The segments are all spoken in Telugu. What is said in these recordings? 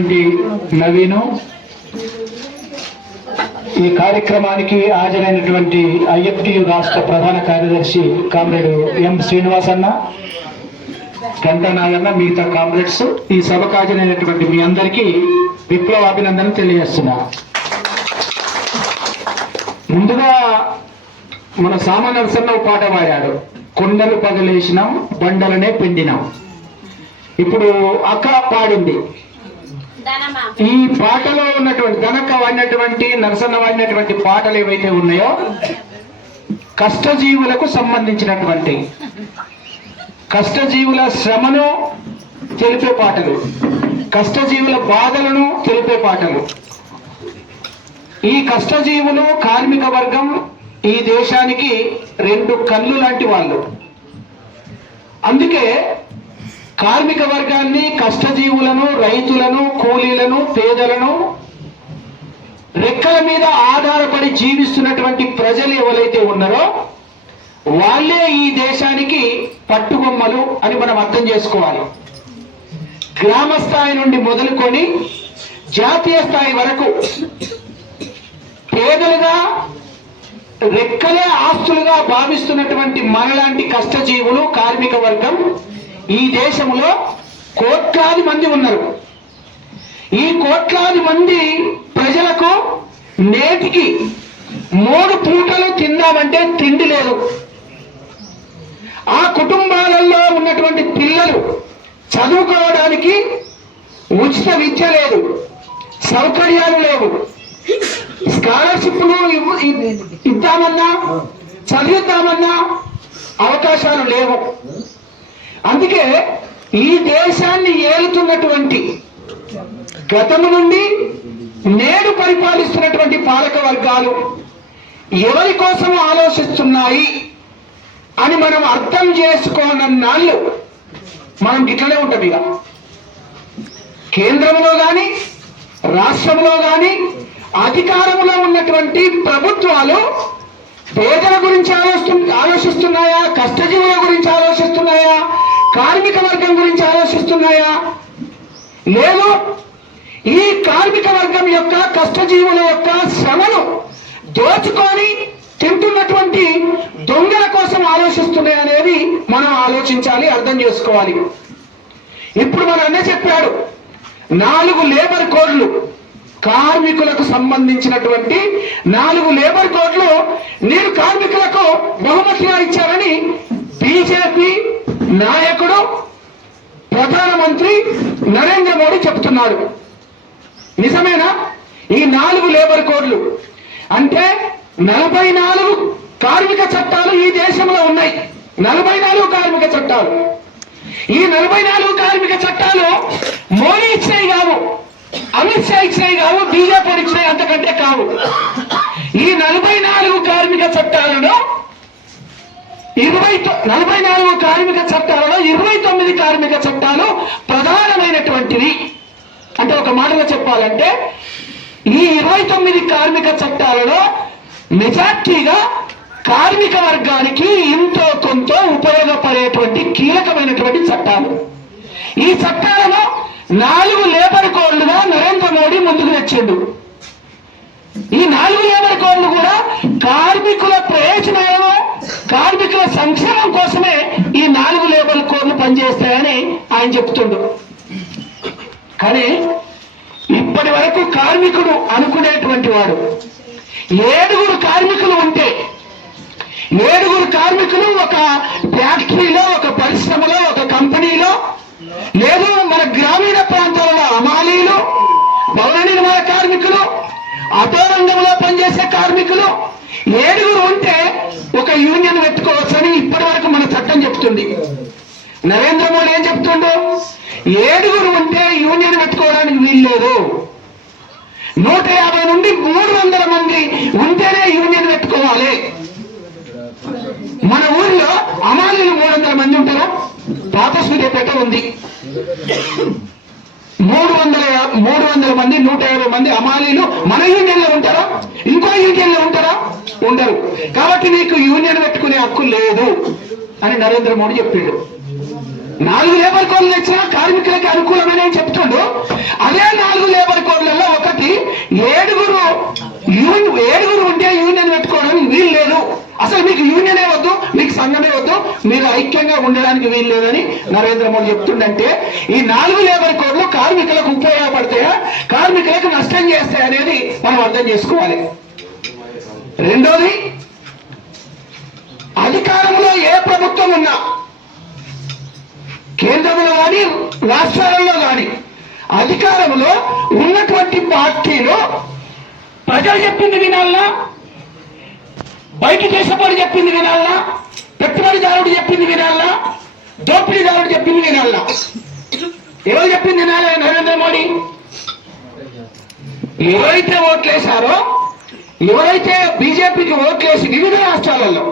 అయినటువంటి నవీను ఈ కార్యక్రమానికి హాజరైనటువంటి ఐఎఫ్టి రాష్ట్ర ప్రధాన కార్యదర్శి కామ్రేడ్ ఎం శ్రీనివాస్ అన్న గంట మిగతా కామ్రేడ్స్ ఈ సభకు హాజరైనటువంటి మీ అందరికీ విప్లవ అభినందన తెలియజేస్తున్నా. ముందుగా మన సామాన్య నరసన్న పాట పాడాడు. కొండలు పగలేసినాం బండలనే పిండినాం. ఇప్పుడు అక్క పాడింది. ఈ పాటలో ఉన్నటువంటి ధనక వాడినటువంటి నరసన్న వాడినటువంటి పాటలు ఏవైతే ఉన్నాయో కష్టజీవులకు సంబంధించినటువంటి కష్టజీవుల శ్రమను తెలిపే పాటలు కష్టజీవుల బాధలను తెలిపే పాటలు. ఈ కష్టజీవులు కార్మిక వర్గం ఈ దేశానికి రెండు కళ్ళు లాంటి వాళ్ళు. అందుకే కార్మిక వర్గాన్ని కష్టజీవులను రైతులను కూలీలను పేదలను రెక్కల మీద ఆధారపడి జీవిస్తున్నటువంటి ప్రజలు ఎవరైతే ఉన్నారో వాళ్ళే ఈ దేశానికి పట్టుబొమ్మలు అని మనం అర్థం చేసుకోవాలి. గ్రామ స్థాయి నుండి మొదలుకొని జాతీయ స్థాయి వరకు పేదలుగా రెక్కలే ఆస్తులుగా భావిస్తున్నటువంటి మనలాంటి కష్టజీవులు కార్మిక వర్గం ఈ దేశంలో కోట్లాది మంది ఉన్నారు. ఈ కోట్లాది మంది ప్రజలకు నేటికి మూడు పూటలు తిందామంటే తిండి లేదు. ఆ కుటుంబాలలో ఉన్నటువంటి పిల్లలు చదువుకోవడానికి ఉచిత విద్య లేదు. సౌకర్యాలు లేవు. స్కాలర్షిప్లు ఇద్దామన్నా చదివిద్దామన్నా అవకాశాలు లేవు. అందుకే ఈ దేశాన్ని ఏలుతున్నటువంటి గతము నుండి నేడు పరిపాలిస్తున్నటువంటి పాలక వర్గాలు ఎవరి కోసం ఆలోచిస్తున్నాయి అని మనం అర్థం చేసుకోనన్నాళ్ళు మనం ఇట్లనే ఉంటాం ఇక. కేంద్రంలో కానీ రాష్ట్రంలో కానీ అధికారంలో ఉన్నటువంటి ప్రభుత్వాలు పేదల గురించి ఆలోచిస్తు ఆలోచిస్తున్నాయా కష్టజీవుల గురించి ఆలోచిస్తున్నాయా కార్మిక వర్గం గురించి ఆలోచిస్తున్నాయా? లేదు. ఈ కార్మిక వర్గం యొక్క కష్టజీవుల యొక్క శ్రమను దోచుకొని తింటున్నటువంటి దొంగల కోసం ఆలోచిస్తున్నాయి అనేది మనం ఆలోచించాలి అర్థం చేసుకోవాలి. ఇప్పుడు మన అన్న చెప్పాడు నాలుగు లేబర్ కోడ్లు కార్మికులకు సంబంధించినటువంటి నాలుగు లేబర్ కోడ్లు నేను కార్మికులకు బహుమతిగా ఇచ్చారని బీజేపీ నాయకుడు ప్రధానమంత్రి నరేంద్ర మోడీ చెప్తున్నాడు. నిజమేనా? ఈ నాలుగు లేబర్ కోడ్లు. అంటే నలభై నాలుగు కార్మిక చట్టాలు ఈ దేశంలో ఉన్నాయి. నలభై నాలుగు కార్మిక చట్టాలు. ఈ నలభై నాలుగు కార్మిక చట్టాలు మోడీ ఇచ్చినవి కావు అమిత్ షా ఇచ్చినవి కావు బీజేపీ ఇచ్చినవి అంతకంటే కావు. ఈ నలభై నాలుగు కార్మిక చట్టాలను ఇరవై నలభై నాలుగు కార్మిక చట్టాలలో ఇరవై తొమ్మిది కార్మిక చట్టాలు ప్రధానమైనటువంటివి. అంటే ఒక మాటలో చెప్పాలంటే ఈ ఇరవై తొమ్మిది కార్మిక చట్టాలలో మెజార్టీగా కార్మిక వర్గానికి ఇంతో కొంత ఉపయోగపడేటువంటి కీలకమైనటువంటి చట్టాలు. ఈ చట్టాలలో నాలుగు లేబర్ కోడ్లుగా నరేంద్ర మోడీ ముందుకు తెచ్చిండు. ఈ నాలుగు లేబర్ కోడ్లు కూడా కార్మికుల ప్రయోజనాలను కార్మికుల సంక్షేమం కోసమే ఈ నాలుగు లేబర్ కోడ్లు పనిచేస్తాయని ఆయన చెప్తుండు. కానీ ఇప్పటి వరకు కార్మికుడు అనుకునేటువంటి వాడు. ఏడుగురు కార్మికులు ఉంటే ఏడుగురు కార్మికులు ఒక ఫ్యాక్టరీలో ఒక పరిశ్రమలో ఒక కంపెనీలో లేదు మన గ్రామీణ ప్రాంతాలలో అమాలీలు భవన నిర్మాణ కార్మికులు ఆటో రంగంలో పనిచేసే కార్మికులు ఏడుగురు ఉంటే ఒక యూనియన్ పెట్టుకోవచ్చని ఇప్పటి వరకు మన చట్టం చెప్తుంది. నరేంద్ర మోడీ ఏం చెప్తుండో? ఏడుగురు ఉంటే యూనియన్ పెట్టుకోవడానికి వీల్లేదు నూట యాభై నుండి మూడు వందల మంది ఉంటేనే యూనియన్ పెట్టుకోవాలి. మన ఊర్లో అమాలీలు మూడు వందల మంది ఉంటారా? పాత సూర్యపేట ఉంది. మూడు వందల మూడు వందల మంది నూట యాభై మంది అమాలీలు మన యూనియన్లో ఉంటారా? ఇంకో యూనియన్లో ఉంటారా? ఉండరు. కాబట్టి నీకు యూనియన్ పెట్టుకునే హక్కు లేదు అని నరేంద్ర మోడీ చెప్పిండు. నాలుగు లేబర్ కోడ్లు తెచ్చినా కార్మికులకి అనుకూలమని అని చెప్తుండు. అదే నాలుగు లేబర్ కోడ్లలో ఒకటి ఏడుగురు యూన్ ఏడుగురు ఉంటే యూనియన్ పెట్టుకోవడం వీలు లేదు. అసలు మీకు యూనియనే వద్దు. మీకు సంఘమే వద్దు మీరు ఐక్యంగా ఉండడానికి వీలు లేదని నరేంద్ర మోడీ చెప్తుండంటే ఈ నాలుగు లేబర్ కోడ్లు కార్మికులకు ఉపయోగపడతాయా కార్మికులకు నష్టం చేస్తాయి అనేది మనం అర్థం చేసుకోవాలి. రెండోది అధికారంలో ఏ ప్రభుత్వం ఉన్నా కేంద్రంలో కానీ రాష్ట్రాలలో కానీ అధికారంలో ఉన్నటువంటి పార్టీలో ప్రజలు చెప్పింది వినాలన్నా బయట చేసేవాడు చెప్పింది వినాలనా పెట్టుబడిదారుడు చెప్పింది వినాలనా దోపిడీదారుడు చెప్పింది వినాలనా ఎవరు చెప్పింది వినాలి నరేంద్ర మోడీ? ఎవరైతే ఓట్లేశారో ఎవరైతే బీజేపీకి ఓట్లేసి వివిధ రాష్ట్రాలలో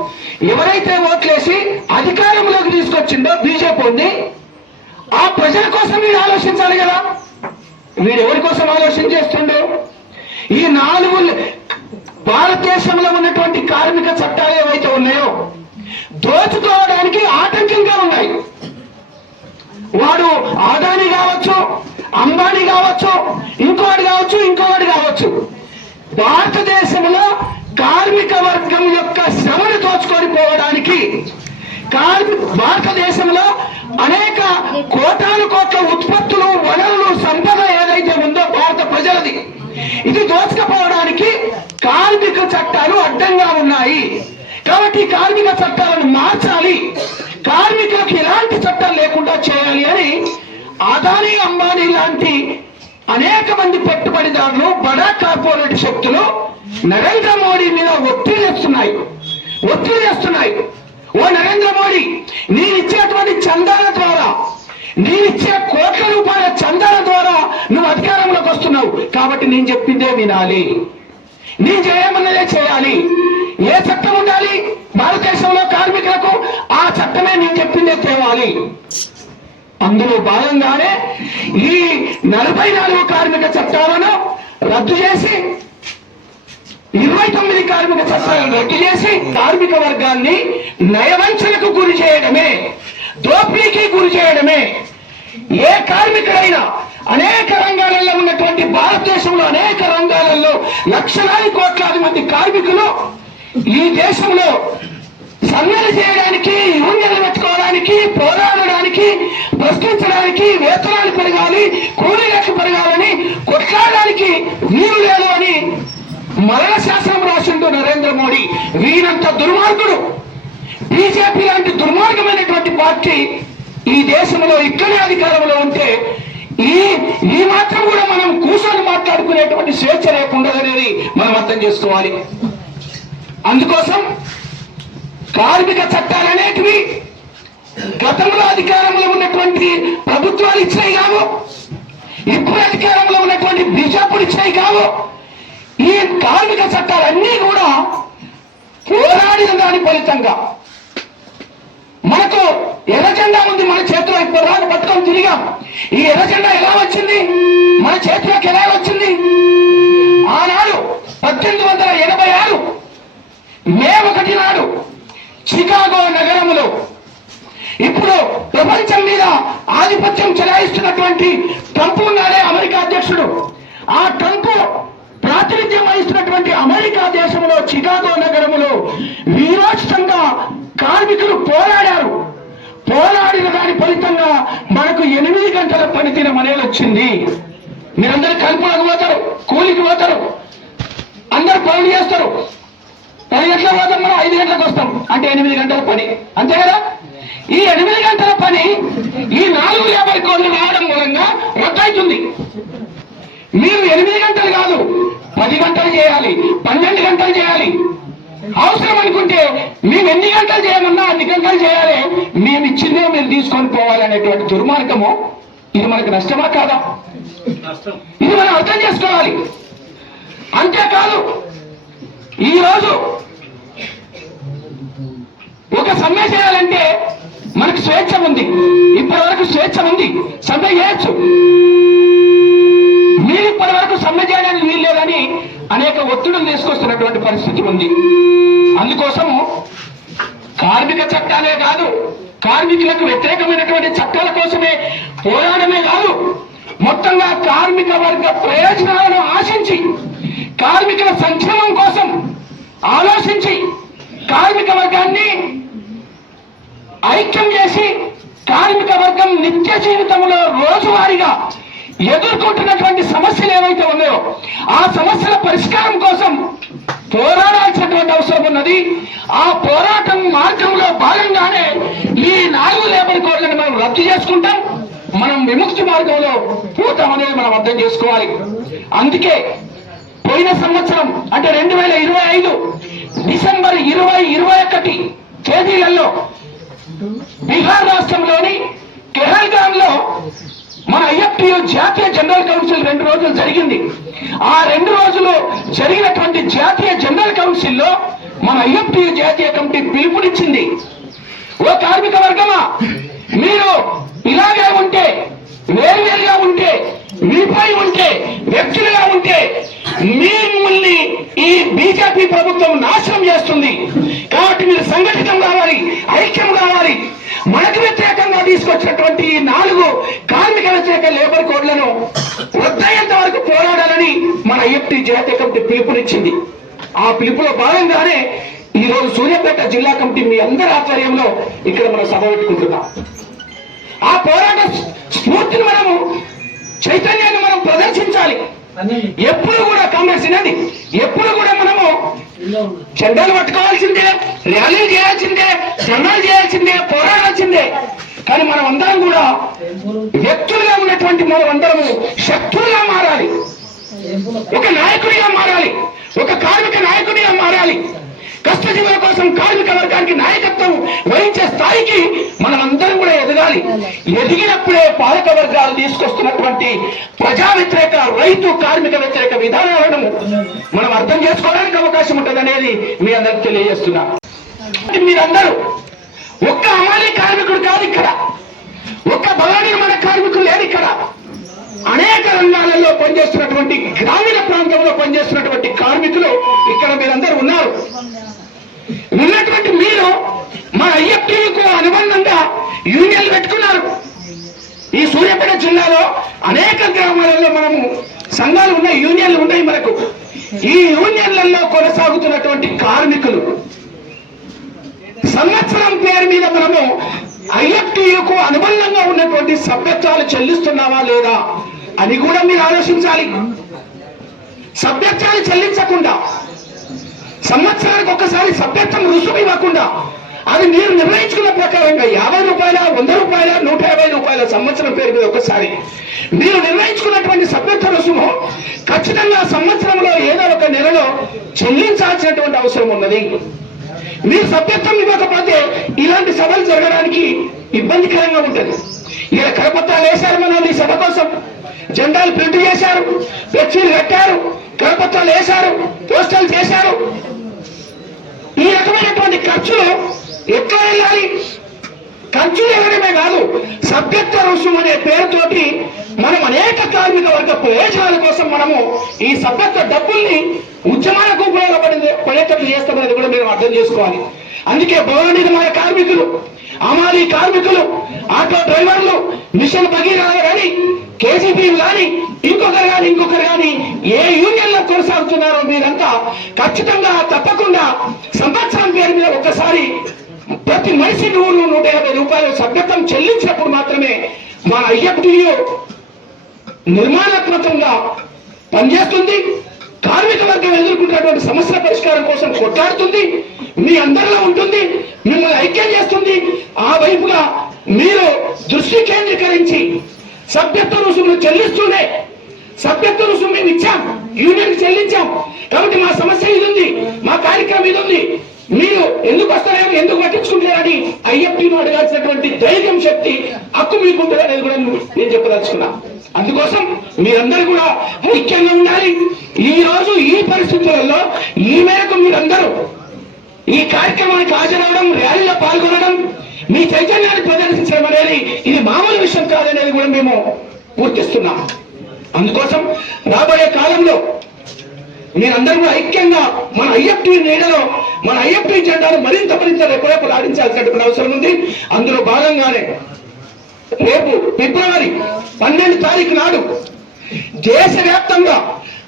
ఎవరైతే ఓట్లేసి అధికారంలోకి తీసుకొచ్చిండో బీజేపీ ఉంది ఆ ప్రజల కోసం వీడు ఆలోచించాలి కదా. వీడు ఎవరి కోసం ఆలోచన చేస్తుండో? ఈ నాలుగు భారతదేశంలో ఉన్నటువంటి కార్మిక చట్టాలు ఏవైతే ఉన్నాయో దోచుకోవడానికి ఆటంకంగా ఉన్నాయి. వాడు ఆదాని కావచ్చు అంబానీ కావచ్చు ఇంకోటి కావచ్చు ఇంకోటి కావచ్చు. భారతదేశంలో కార్మిక వర్గం యొక్క శ్రమను దోచుకొని పోవడానికి కార్మి భారతదేశంలో అనేక కోటాను కోట్ల ఉత్పత్తులు వనరులు సంపద ఏదైతే ఉందో భారత ప్రజలది. ఇది దోచుకపోవడానికి కార్మిక చట్టాలు అడ్డంగా ఉన్నాయి. కాబట్టి కార్మిక చట్టాలను మార్చాలి. కార్మికులకు ఎలాంటి చట్టాలు లేకుండా చేయాలి అని అదానీ అంబానీ లాంటి అనేక మంది పెట్టుబడిదారులు బడా కార్పొరేట్ శక్తులు నరేంద్ర మోడీ మీద ఒత్తిడి చేస్తున్నాయి ఒత్తిడి చేస్తున్నాయి ఓ నరేంద్ర మోడీ నేను ఇచ్చేటువంటి చందాల ద్వారా నీవిచ్చే కోట్ల రూపాయల చందాల ద్వారా నువ్వు అధికారంలోకి వస్తున్నావు. కాబట్టి నేను చెప్పిందే వినాలి. నీ చేయమన్నదే చేయాలి. ఏ చట్టం ఉండాలి? భారతదేశంలో కార్మికులకు ఆ చట్టమే నేను చెప్పిందే తేవాలి. అందులో భాగంగానే ఈ నలభై నాలుగు కార్మిక చట్టాలను రద్దు చేసి ఇరవై తొమ్మిది కార్మిక చట్టాలను రద్దు చేసి కార్మిక వర్గాన్ని నయవంచనకు గురి చేయడమే. దోపిడీకి గురి చేయడమే. ఏ కార్మికుడైనా అనేక రంగాలలో ఉన్నటువంటి భారతదేశంలో అనేక రంగాలలో లక్షలాది కోట్లాది మంది కార్మికులు ఈ దేశంలో సమ్మెలు చేయడానికి యూనియన్లు పెట్టుకోవడానికి పోరాడడానికి ప్రశ్నించడానికి వేతనాలు పెరగాలి కూలీలకు పెరగాలని కొట్లాడడానికి వీలు లేదు అని మరణ శాసనం రాసిండు నరేంద్ర మోడీ. వీరంత దుర్మార్గుడు. బీజేపీ లాంటి దుర్మార్గమైనటువంటి పార్టీ ఈ దేశంలో ఇక్కడే అధికారంలో ఉంటే ఈ ఈ మాత్రం కూడా మనం కూర్చొని మాట్లాడుకునేటువంటి స్వేచ్ఛ లేకుండా అనేది మనం అర్థం చేసుకోవాలి. అందుకోసం కార్మిక చట్టాలు అనేటివి గతంలో అధికారంలో ఉన్నటువంటి ప్రభుత్వాలు ఇచ్చినాయి కావు. ఇప్పుడు అధికారంలో ఉన్నటువంటి బీజేపీ ఇచ్చినాయి కావు. ఈ కార్మిక చట్టాలన్నీ కూడా పోరాడిన దాని ఫలితంగా మనకు ఎర్రజెండా ఉంది మన చేతిలో ఇప్పుడు రాక పట్టుకొని తిరిగాం. ఈ ఎర్రజెండా ఎలా వచ్చింది? మన చేతిలోకి ఎలా వచ్చింది? ఆనాడు పద్దెనిమిది వందల ఎనభై ఆరు మే ఒకటి నాడు చికాగో నగరములో ఇప్పుడు ప్రపంచం మీద ఆధిపత్యం చెలాయిస్తున్నటువంటి ట్రంప్ ఉన్నాడే అమెరికా అధ్యక్షుడు. ఆ ట్రంప్ ప్రాతినిధ్యం వహిస్తున్నటువంటి అమెరికా దేశంలో చికాగో నగరములో వీరోచితంగా కార్మికులు పోరాడారు. పోరాడిన దాని ఫలితంగా మనకు ఎనిమిది గంటల పనితీరం అనేది వచ్చింది. మీరందరూ కలుపులకు పోతారు కూలికి పోతారు అందరు పనులు చేస్తారు. పది గంటలకు పోతాం మనం ఐదు గంటలకు వస్తాం. అంటే ఎనిమిది గంటల పని. అంతే కదా? ఈ ఎనిమిది గంటల పని ఈ నాలుగు యాభై కోట్లు రావడం మూలంగా రద్దవుతుంది మీరు ఎనిమిది గంటలు కాదు పది గంటలు చేయాలి పన్నెండు గంటలు చేయాలి. అవసరం అనుకుంటే మేము ఎన్ని గంటలు చేయమన్నా అన్ని గంటలు చేయాలి. మేము ఇచ్చిందే మీరు తీసుకొని పోవాలి అనేటువంటి దుర్మార్గము ఇది మనకు నష్టమా కాదా? ఇది మనం అర్థం చేసుకోవాలి. అంతేకాదు ఈ రోజు ఒక సమ్మె చేయాలంటే మనకు స్వేచ్ఛ ఉంది. ఇప్పటి వరకు స్వేచ్ఛ ఉంది. సమ్మె చేయొచ్చు. ఒత్తిడిని తీసుకొస్తున్నటువంటి పరిస్థితి ఉంది. అందుకోసము కార్మిక చట్టాలే కాదు కార్మికులకు వ్యతిరేకమైనటువంటి చట్టాల కోసమే పోరాడమే కాదు మొత్తంగా కార్మిక వర్గ ప్రయోజనాలను ఆశించి కార్మికుల సంక్షేమం కోసం ఆలోచించి కార్మిక వర్గాన్ని ఐక్యం చేసి కార్మిక వర్గం నిత్య జీవితంలో రోజువారీగా ఎదుర్కొంటున్నటువంటి సమస్యలు ఏవైతే ఉన్నాయో ఆ సమస్యల పరిష్కారం కోసం పోరాడాల్సినటువంటి అవసరం ఉన్నది. ఆ పోరాటం మార్గంలో భాగంగానే ఈ నాలుగు లేబర్ కోడ్లను మనం రద్దు చేసుకుంటాం. మనం విముక్తి మార్గంలో పోతాం అనేది మనం అర్థం చేసుకోవాలి. అందుకే పోయిన సంవత్సరం అంటే రెండు వేల ఇరవై ఐదు డిసెంబర్ ఇరవై ఇరవై ఒకటి తేదీలలో బీహార్ రాష్ట్రంలోని మన ఐఎఫ్టియు జాతీయ జనరల్ కౌన్సిల్ రెండు రోజులు జరిగింది. ఆ రెండు రోజులు జరిగినటువంటి జాతీయ జనరల్ కౌన్సిల్లో మన ఐఎఫ్టియు జాతీయ కమిటీ పిలుపునిచ్చింది. ఓ కార్మిక వర్గమా మీరు ఇలాగే ఉంటే వేరువేరుగా ఉంటే మీపై ఉంటే వ్యక్తులుగా ఉంటే మిమ్మల్ని ఈ బీజేపీ ప్రభుత్వం నాశనం చేస్తుంది. కాబట్టి మీరు సంఘటితం కావాలి ఐక్యం కావాలి. మనకు వ్యతిరేకంగా తీసుకొచ్చినటువంటి ఈ నాలుగు కోడ్లను వద్దయ్యేంత వరకు పోరాడాలని మన ఐఎఫ్టీ జాతీయ కమిటీ పిలుపునిచ్చింది. ఆ పిలుపులో భాగంగానే ఈ రోజు సూర్యాపేట జిల్లా కమిటీ మీ అందరి ఆధ్వర్యంలో ఇక్కడ మనం సభ పెట్టుకుంటున్నాం. ఆ పోరాట స్ఫూర్తిని మనము చైతన్యాన్ని మనం ప్రదర్శించాలి. ఎప్పుడు కూడా కాంగ్రెస్ వినండి ఎప్పుడు కూడా మనము చెండాలు పట్టుకోవాల్సిందే ర్యాలీలు చేయాల్సిందే ధర్నాలు చేయాల్సిందే పోరాడాల్సిందే. కానీ మనం అందరం కూడా వ్యక్తులు అందరము మారాలి. ఒక నాయకుడిగా మారాలి. ఒక కార్మిక నాయకుడిగా మారాలి. కష్టజీవుల కోసం కార్మిక వర్గానికి నాయకత్వం వహించే స్థాయికి మనం కూడా ఎదగాలి. ఎదిగినప్పుడే పాలక వర్గాలు తీసుకొస్తున్నటువంటి ప్రజా వ్యతిరేక రైతు కార్మిక వ్యతిరేక విధానాలను మనం అర్థం చేసుకోవడానికి అవకాశం ఉంటుంది అనేది మీ అందరికి తెలియజేస్తున్నా. మీరందరూ ఒక్క అమాలి కార్మికుడు కాదు ఇక్కడ. ఒక్క భవన నిర్మాణ కార్మికులు లేరు ఇక్కడ. అనేక రంగాలలో పనిచేస్తున్నటువంటి గ్రామీణ ప్రాంతంలో పనిచేస్తున్నటువంటి కార్మికులు ఇక్కడ మీరందరూ ఉన్నారు. ఉన్నటువంటి మీరు మా ఐఎఫ్టీకు అనుబంధంగా యూనియన్లు పెట్టుకున్నారు. ఈ సూర్యాపేట జిల్లాలో అనేక గ్రామాలలో మనము సంఘాలు ఉన్నాయి యూనియన్లు ఉన్నాయి మనకు. ఈ యూనియన్లలో కొనసాగుతున్నటువంటి కార్మికులు. సంవత్సరం పేరు మీద మనము ఐఎఫ్టీయుకు అనుబంధంగా ఉన్నటువంటి సభ్యత్వాలు చెల్లిస్తున్నావా లేదా? అని కూడా మీరు ఆలోచించాలి. సభ్యత్వాలు చెల్లించకుండా సంవత్సరానికి ఒకసారి సభ్యత్వం రుసుము ఇవ్వకుండా అది మీరు నిర్ణయించుకున్న ప్రకారంగా యాభై రూపాయల వంద రూపాయల నూట యాభై రూపాయల సంవత్సరం పేరు మీద ఒకసారి మీరు నిర్ణయించుకున్నటువంటి సభ్యత్వ రుసుము ఖచ్చితంగా సంవత్సరంలో ఏదో ఒక నెలలో చెల్లించాల్సినటువంటి అవసరం ఉన్నది. మీరు సభ్యత్వం ఇవ్వకపోతే ఇలాంటి సభలు జరగడానికి ఇబ్బందికరంగా ఉంటుంది. ఇలా కరపత్రాలు వేశారు మనం ఈ సభ కోసం. జెండాలు ప్రింట్ చేశారు ఫ్లెక్సీలు కట్టారు కరపత్రాలు వేశారు పోస్టర్లు చేశారు. ఈ రకమైనటువంటి ఖర్చులు ఎట్లా వెళ్ళాలి? ఖర్చులు వెళ్ళడమే కాదు సభ్యత్వ రుసుం అనే పేరుతోటి మనం అనేక కార్మిక వర్గ ప్రయోజనాల కోసం మనము ఈ సభ్యత్వ డబ్బుల్ని ఉద్యమాలకు ఉపయోగపడింది పడేటట్లు చేస్తామనేది కూడా మీరు అర్థం చేసుకోవాలి. అందుకే భవన నిర్మాణ కార్మికులు అమాలి కార్మికులు ఆటో డ్రైవర్లు మిషన్ భగీరథ కానీ కేసీపీ కానీ ఇంకొకరు కానీ ఇంకొకరు కానీ ఏ యూనియన్లో కొనసాగుతున్నారో మీరంతా ఖచ్చితంగా తప్పకుండా సంవత్సరం పేరు మీద ఒక్కసారి ప్రతి మనిషి నూరు నూట యాభై రూపాయలు సభ్యత్వం చెల్లించినప్పుడు మాత్రమే మన ఐఎఫ్టియు నిర్మాణాత్మకంగా పనిచేస్తుంది కార్మిక వర్గం ఎదుర్కొంటున్నటువంటి సమస్యల పరిష్కారం కోసం కొట్లాడుతుంది మీ అందరిలో ఉంటుంది మిమ్మల్ని ఐక్యం చేస్తుంది. ఆ వైపుగా మీరు దృష్టి కేంద్రీకరించి సభ్యత్వ రుసుములు చెల్లిస్తూనే సభ్యత్వ రుసుము మేము ఇచ్చాం యూనియన్ చెల్లించాం. కాబట్టి మా సమస్య ఇది ఉంది మా కార్యక్రమం ఇది ఉంది. మీరు ఎందుకు వస్తారని ఎందుకు పట్టించుకుంటారని ఐఎఫ్టీను అడగాల్సినటువంటి ధైర్యం శక్తి హక్కు మీకుంటుంది అనేది కూడా నేను చెప్పదలుచుకున్నా. అందుకోసం మీరందరూ కూడా ముఖ్యంగా ఉండాలి. ఈ రోజు ఈ పరిస్థితులలో ఈ మేరకు మీరందరూ ఈ కార్యక్రమానికి హాజరవడం ర్యాలీలో పాల్గొనడం మీ చైతన్యాన్ని ప్రదర్శించడం అనేది ఇది మామూలు విషయం కాదనేది కూడా మేము పూర్తిస్తున్నాం అందుకోసం రాబోయే కాలంలో మీరందరూ ఐక్యంగా మన ఐఎఫ్టీ నీడలో మన ఐఎఫ్టీ జెండాను మరింత మరింత రెప్పరేపలు ఆడించాల్సినటువంటి అవసరం ఉంది. అందులో భాగంగానే రేపు ఫిబ్రవరి పన్నెండు తారీఖు నాడు దేశవ్యాప్తంగా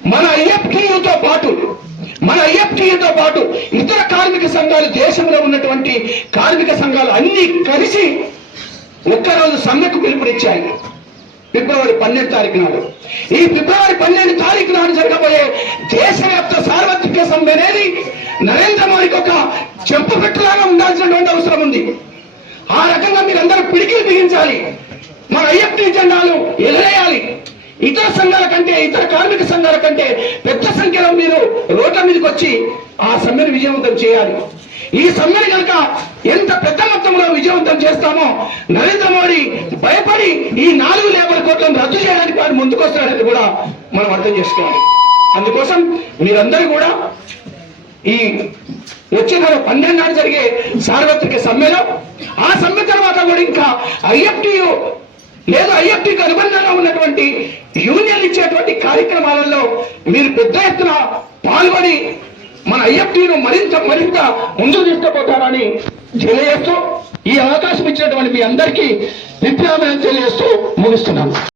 మన ఐఎఫ్టీతో పాటు మన ఐఎఫ్టీయుతో పాటు ఇతర కార్మిక సంఘాలు దేశంలో ఉన్నటువంటి కార్మిక సంఘాలు అన్ని కలిసి ఒక్కరోజు సమ్మెకు పిలుపునిచ్చాయి. ఫిబ్రవరి పన్నెండు తారీఖు నాడు. ఈ ఫిబ్రవరి పన్నెండు తారీఖు నాడు జరగబోయే దేశవ్యాప్త సార్వత్రిక సమ్మె అనేది నరేంద్ర మోడీకి ఒక చెంపు పెట్టలాగా ఉండాల్సినటువంటి అవసరం ఉంది. ఆ రకంగా మీరందరూ పిడికిలు బిగించాలి. మన ఐఎఫ్టీ జెండాలు ఎగరేయాలి. ఇతర సంఘాల కంటే ఇతర కార్మిక సంఘాల కంటే పెద్ద సంఖ్యలో మీరు రోడ్ల మీదకి వచ్చి ఆ సమ్మెను విజయవంతం చేయాలి. ఈ సమ్మెను కనుక ఎంత పెద్ద మొత్తంలో విజయవంతం చేస్తామో నరేంద్ర మోడీ భయపడి ఈ నాలుగు లేబర్ కోట్లను రద్దు చేయడానికి వారు ముందుకొస్తారని కూడా మనం అర్థం చేసుకోవాలి. అందుకోసం మీరందరూ కూడా ఈ వచ్చే నెల పన్నెండు నాడు జరిగే సార్వత్రిక సమ్మెలో ఆ సమ్మె తర్వాత కూడా ఇంకా ఐఎఫ్టియు లేదు ఐఎఫ్టీకి అనుబంధంగా ఉన్నటువంటి యూనియన్ ఇచ్చేటువంటి కార్యక్రమాలలో మీరు పెద్ద ఎత్తున పాల్గొని మన ఐఎఫ్టీను మరింత మరింత ముందుకు తీసుకుపోతారని తెలియజేస్తూ ఈ అవకాశం ఇచ్చినటువంటి మీ అందరికీ విప్లవం తెలియజేస్తూ ముగిస్తున్నాను.